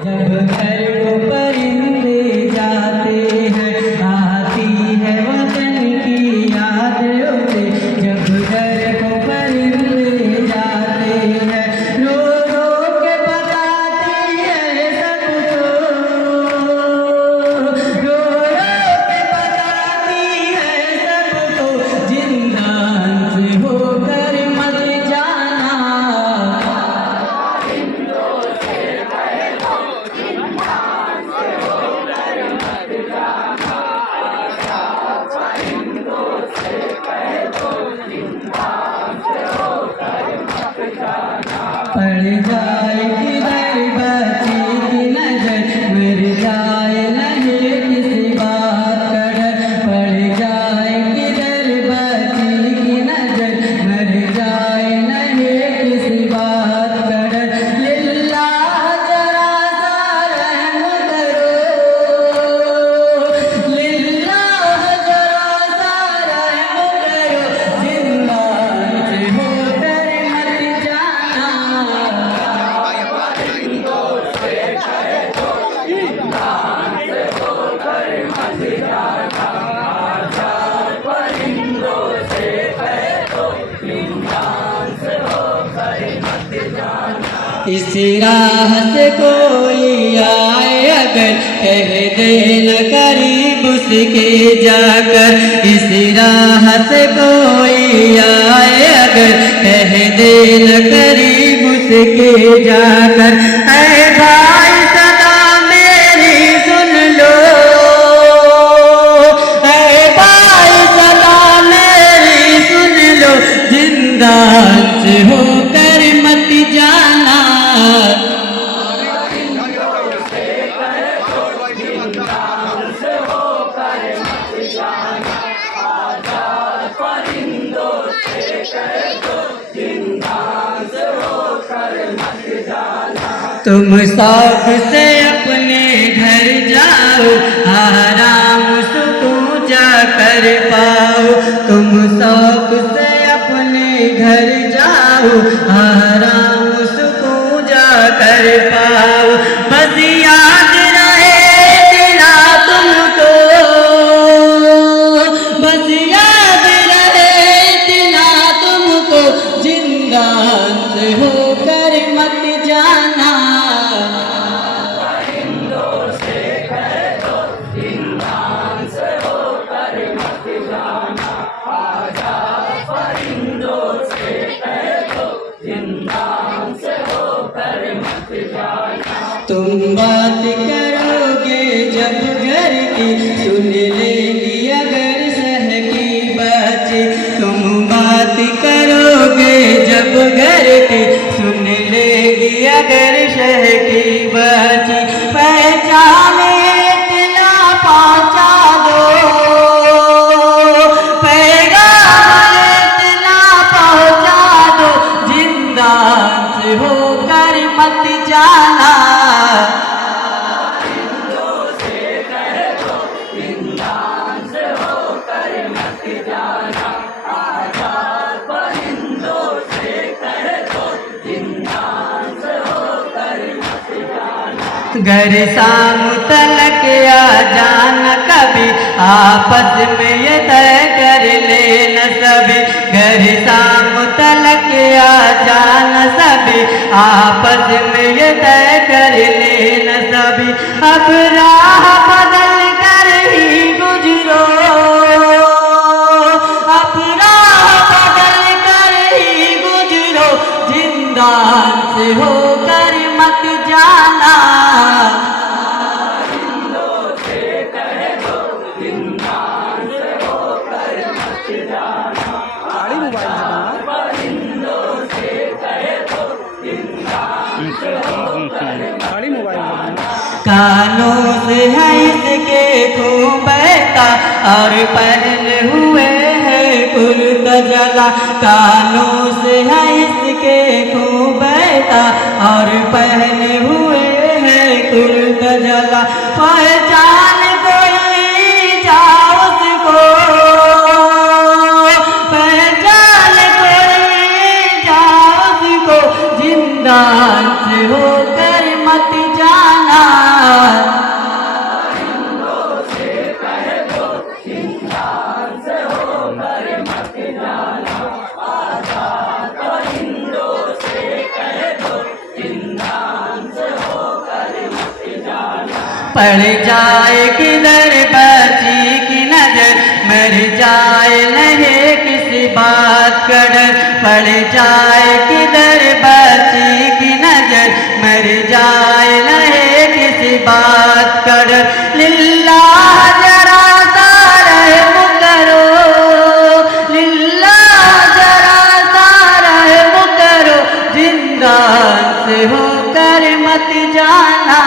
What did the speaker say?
जब घर को परिंदे जाते हैं आती है वतन की याद उसे। जब घर को परिंदे जाते हैं रो रो के बताती है सबको। रो रो के बताती है सबको जिंदान से होकर मत जाना। पड़ जाए किधर बच्ची की नजर मर जाए नहीं किसी बात का डर। पड़ जाए किधर बच्ची की नजर मर जाए नहीं किसी बात का डर। लिल्लाह जरा सा रहम करो। लिल्लाह जरा सा रहम करो जिंदान से होकर मत जाना। इस राह से कोई आए अगर कह देना करीब उसके जाकर। इस राह से कोई आए अगर कह देना करीब उसके जाकर। ऐ भाई सदा मेरी सुन लो। ऐ भाई सदा मेरी सुन लो जिंदान से होकर मत जाना। तुम शौक से अपने घर जाओ आराम सुकून जाकर पाओ। तुम शौक से अपने घर जाओ आराम सुकून जाकर पाओ। बस याद रहे दिला तुमको। बस याद रहे दिला तुमको जिंदान से होकर मत जाना। तुम बात करोगे जब घर की सुन लेगी अगर सह की बच्ची। तुम बात करोगे जब घर की सुन लेगी अगर शह की बच्ची। पहचाने इतना पहुँचा दो। पैगाम इतना पहुँचा दो जिंदान से होकर मत जाना। घर शाम तलक आ जाना कभी आपस में ये तय कर लेना सभी। घर शाम तलक आ जाना सभी आपस में ये तय कर लेना सभी। अब राह बदल कर ही गुजरो। अब राह बदल कर ही गुजरो जिंदान से होकर मत जाना। कानों से है इसके खून बहता और पहने हुए है कुर्ता जला। कानों से है इसके खून बहता और पहने हुए है कुर्ता जला। पहचान कोई जाओ उसको। पहचान कोई जाओ उसको जिंदान से होकर मत जाना। पड़ जाए किधर बच्ची की नजर, मर जाए नहीं किसी बात का डर। पड़ जाए किधर बच्ची की नजर, मर जाए नहीं किसी बात का डर। लिल्लाह जरा सा रहम करो, लिल्लाह जरा सा रहम करो, जिंदा से होकर मत जाना।